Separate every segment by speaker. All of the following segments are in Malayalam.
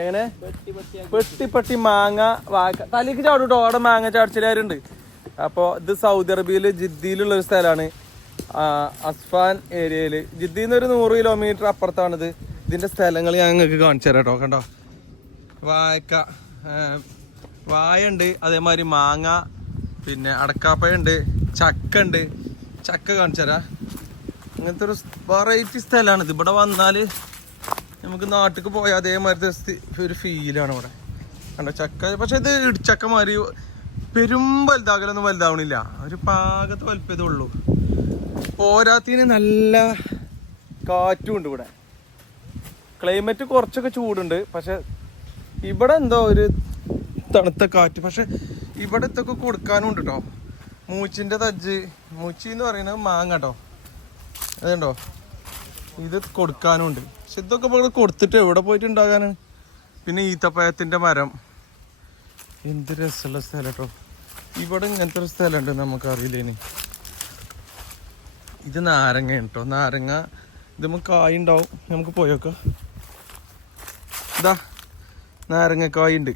Speaker 1: എങ്ങനെ? പെട്ടി പെട്ടി മാങ്ങ വാക്ക. തലേക്ക് ചാടൂട്ടോ അവിടെ മാങ്ങ ചാടിച്ചിലാരുണ്ട് അപ്പോൾ ഇത് സൗദി അറേബ്യയിൽ ജിദ്ദിയിലുള്ള ഒരു സ്ഥലമാണ് അസ്ഫാൻ ഏരിയയിൽ ജിദ്ദിയിൽ നിന്ന് ഒരു നൂറ് കിലോമീറ്റർ അപ്പുറത്താണിത്. ഇതിന്റെ സ്ഥലങ്ങൾ ഞാൻ നിങ്ങൾക്ക് കാണിച്ചു തരാം കേട്ടോ കണ്ടോ? വായക്ക വായ ഉണ്ട് അതേമാതിരി മാങ്ങ പിന്നെ അടക്കാപ്പയുണ്ട് ചക്ക ഉണ്ട് ചക്ക കാണിച്ചു തരാം. അങ്ങനത്തെ ഒരു വെറൈറ്റി സ്ഥലമാണിത്. ഇവിടെ വന്നാൽ നമുക്ക് നാട്ടിലേക്ക് പോയാൽ അതേമാതിരത്തെ ഒരു ഫീലാണ് ഇവിടെ കണ്ടോ? ചക്ക പക്ഷെ ഇത് ഇടിച്ചക്ക മാതിരി പെരും വലുതാകലൊന്നും വലുതാവണില്ല. ഒരു പാകത്ത് വലുപ്പതേ ഉള്ളൂ. പോരാത്തിന് നല്ല കാറ്റും ഉണ്ട് ഇവിടെ. ക്ലൈമറ്റ് കുറച്ചൊക്കെ ചൂടുണ്ട്. പക്ഷെ ഇവിടെ എന്തോ ഒരു തണുത്ത കാറ്റ്. പക്ഷെ ഇവിടെ ഇതൊക്കെ കൊടുക്കാനും ഉണ്ട് കേട്ടോ മൂച്ചിന്റെ തജ്ജ്. മൂച്ചി എന്ന് പറയുന്നത് മാങ്ങ കേട്ടോ അതുണ്ടോ? ഇത് കൊടുക്കാനും ഉണ്ട് പക്ഷെ ഇതൊക്കെ ഇവിടെ കൊടുത്തിട്ട് എവിടെ പോയിട്ട് ഉണ്ടാകാനാണ് പിന്നെ ഈത്തപ്പഴത്തിന്റെ മരം. എന്ത് രസമുള്ള സ്ഥലം കേട്ടോ ഇവിടെ ഇങ്ങനത്തെ ഒരു സ്ഥലമുണ്ട് നമുക്കറിയില്ലേന്. ഇത് നാരങ്ങ കേട്ടോ നാരങ്ങ ഇത് നമുക്ക് ഉണ്ടാവും നമുക്ക് പോയൊക്കെ ഇതാ നാരങ്ങക്കായ ഉണ്ട്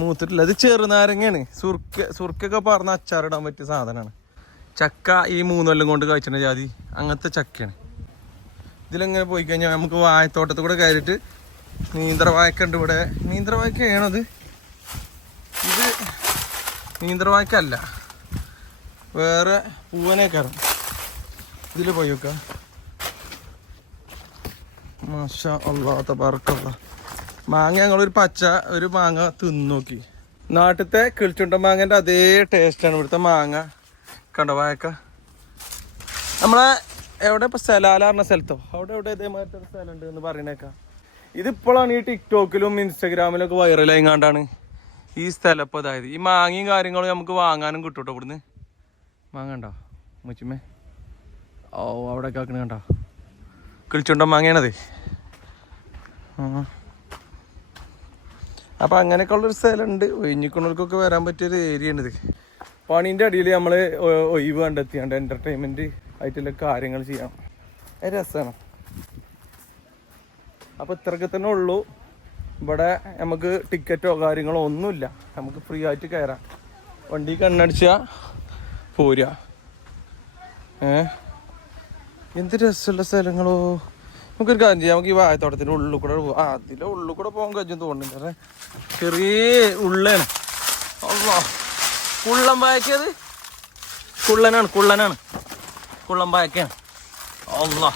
Speaker 1: മൂത്തിട്ടില്ല ഇത് ചെറുനാരങ്ങയാണ് സുർക്ക സുർക്കൊക്കെ പറഞ്ഞ അച്ചാറിടാൻ പറ്റിയ സാധനമാണ്. ചക്ക ഈ മൂന്നെല്ലാം കൊണ്ട് കഴിച്ചിട്ടുണ്ട് ജാതി. അങ്ങനത്തെ ചക്കയാണ്. ഇതിലെങ്ങനെ പോയി കഴിഞ്ഞാൽ നമുക്ക് വാഴത്തോട്ടത്തിൽ കൂടെ കയറിയിട്ട് നീന്തറവായക്കുണ്ട് ഇവിടെ. നീന്തറവായക്കയാണോ ഇത് നീന്തറവായക്കല്ല വേറെ പൂവനേക്കാരം. ഇതിൽ പോയി വെക്കാം മാഷ അല്ലാത്ത പറക്കുള്ള മാങ്ങ ഞങ്ങളൊരു പച്ച ഒരു മാങ്ങ തിന്നു നോക്കി. നാട്ടിലത്തെ കിളിച്ചുണ്ട മാങ്ങന്റെ അതേ ടേസ്റ്റാണ് ഇവിടുത്തെ മാങ്ങ. കണ്ടോ വായക്ക നമ്മളെ എവിടെ ഇപ്പൊ സലാല പറഞ്ഞ സ്ഥലത്തോ? അവിടെ എവിടെ ഇതേമാതിരി സ്ഥലമുണ്ട് എന്ന് പറയണേക്കാം ഇതിപ്പോഴാണ് ഈ ടിക്ടോക്കിലും ഇൻസ്റ്റാഗ്രാമിലും ഒക്കെ വൈറലായി വൈറലായിങ്ങാണ്ടാണ് ഈ സ്ഥലം ഇപ്പോൾ അതായത് ഈ മാങ്ങയും കാര്യങ്ങളും നമുക്ക് വാങ്ങാനും കിട്ടും ഇവിടുന്ന്. മാങ്ങണ്ട മുച്ചുമ്മേ. ഓ അവിടെ കാക്കണ കണ്ടോ? കിളിച്ചുണ്ടോ മാങ്ങയാണത്. അപ്പൊ അപ്പം അങ്ങനെയൊക്കെ ഉള്ളൊരു സ്ഥലമുണ്ട്. ഒഴിഞ്ഞിക്കണവർക്കൊക്കെ വരാൻ പറ്റിയൊരു ഏരിയ ആണിത്. പണിന്റെ അടിയിൽ നമ്മൾ ഒഴിവ് കണ്ടെത്തിയാണ്ട് എന്റർടൈൻമെന്റ് ആയിട്ടുള്ള കാര്യങ്ങൾ ചെയ്യാം. രസമാണ് അപ്പോൾ ഇത്രയൊക്കെ തന്നെ ഉള്ളൂ. ഇവിടെ നമുക്ക് ടിക്കറ്റോ കാര്യങ്ങളോ ഒന്നുമില്ല. നമുക്ക് ഫ്രീ ആയിട്ട് കയറാം. വണ്ടി കണ്ണടിച്ചാൽ പോരുക ഏ? എന്ത് രസമുള്ള സ്ഥലങ്ങളോ. നമുക്കൊരു കാര്യം ചെയ്യാം. നമുക്ക് ഈ വാഴത്തോട്ടത്തിന്റെ ഉള്ളിൽ കൂടെ പോവാം. ആ അതിലെ ഉള്ളിൽ കൂടെ പോകാൻ കഴിഞ്ഞു തോന്നുന്നുണ്ട് കാരണം ചെറിയ ഉള്ളേ ഉള്ളം വായക്കത് കുള്ളനാണ് കുള്ളനാണ്. കുള്ളം വായക്കാണ് അള്ളാ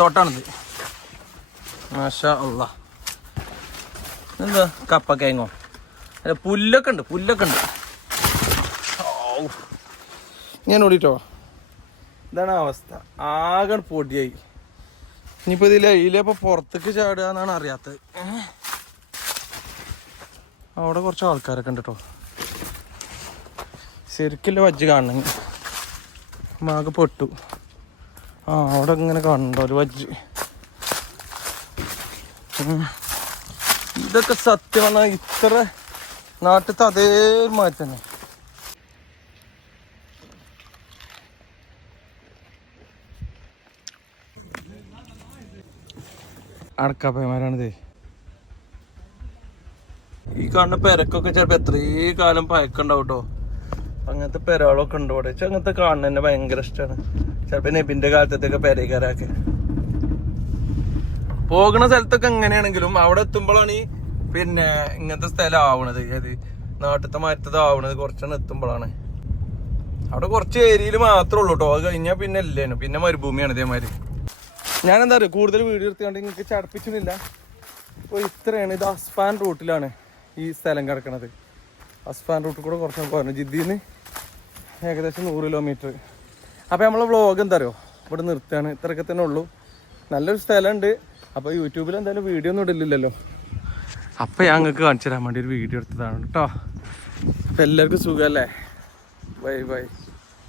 Speaker 1: തോട്ടാണിത്. മാഷാ അള്ളാ എന്താ കപ്പ കേങ്ങോ അല്ല പുല്ലൊക്കെ ഉണ്ട് പുല്ലൊക്കെ ഉണ്ട്. ഞാൻ ഓടിട്ടോ? ഇതാണ് അവസ്ഥ. ആകെ പൊടിയായി. ഇനിയിപ്പോ ഇതിലെ ഇതിലിപ്പോ പുറത്തേക്ക് ചാടുക എന്നാണ് അറിയാത്തത്? അവിടെ കുറച്ച് ആൾക്കാരൊക്കെ ഉണ്ട് കേട്ടോ ശരിക്കില്ല വജ്ജ് കാണണം. ആകെ പൊട്ടു. ആ അവിടെ ഇങ്ങനെ കാണുന്നുണ്ടോ ഒരു വജ്ജ്. ഇതൊക്കെ സത്യം പറഞ്ഞാൽ ഇത്ര നാട്ടിലത്തെ അതേമാതിരി തന്നെ. അടക്കാപ്പയമാരാണിത് ഈ കാണുന്ന പെരക്കൊക്കെ ചിലപ്പോ എത്രേ കാലം പയക്കുണ്ടാവും കേട്ടോ അങ്ങനത്തെ പെരകളൊക്കെ ഉണ്ട് ഇവിടെ. പക്ഷെ അങ്ങനത്തെ കാണുന്ന തന്നെ ഭയങ്കര ഇഷ്ടമാണ്. ചിലപ്പോ നബിന്റെ കാലത്തൊക്കെ പെരക്കാരൊക്കെ. പോകുന്ന സ്ഥലത്തൊക്കെ എങ്ങനെയാണെങ്കിലും അവിടെ എത്തുമ്പോഴാണ് ഈ പിന്നെ ഇങ്ങനത്തെ സ്ഥലം ആവണത്. ഏത് നാട്ടിലത്തെ മരത്തത് ആവണത് കുറച്ചാണ് എത്തുമ്പോഴാണ്. അവിടെ കുറച്ച് ഏരിയയിൽ മാത്രമേ ഉള്ളൂ കേട്ടോ. അത് കഴിഞ്ഞാൽ പിന്നെ ഇല്ലേനു പിന്നെ മരുഭൂമിയാണ് ഇതേമാതിരി. ഞാൻ എന്താ പറയുക കൂടുതൽ വീഡിയോ എടുത്തുകൊണ്ട് നിങ്ങൾക്ക് ചടപ്പിച്ചിട്ടില്ല. അപ്പോൾ ഇത്രയാണ്. ഇത് അസ്ഫാൻ റൂട്ടിലാണ് ഈ സ്ഥലം കിടക്കണത്. അസ്ഫാൻ റൂട്ടിൽ കൂടെ കുറച്ച് പോരണം ജിദ്ദിന്ന് ഏകദേശം നൂറ് കിലോമീറ്റർ അപ്പോൾ നമ്മളെ വ്ളോഗ് എന്താ അറിയോ ഇവിടെ നിർത്തുകയാണ്. ഇത്രയൊക്കെ തന്നെ ഉള്ളൂ. നല്ലൊരു സ്ഥലമുണ്ട്. അപ്പോൾ യൂട്യൂബിൽ എന്തായാലും വീഡിയോ ഒന്നും ഇടില്ലല്ലോ അപ്പോൾ ഞങ്ങൾക്ക് കാണിച്ചു തരാൻ വേണ്ടി ഒരു വീഡിയോ എടുത്തതാണ് കേട്ടോ. അപ്പോൾ എല്ലാവർക്കും സുഖമല്ലേ? Bye bye.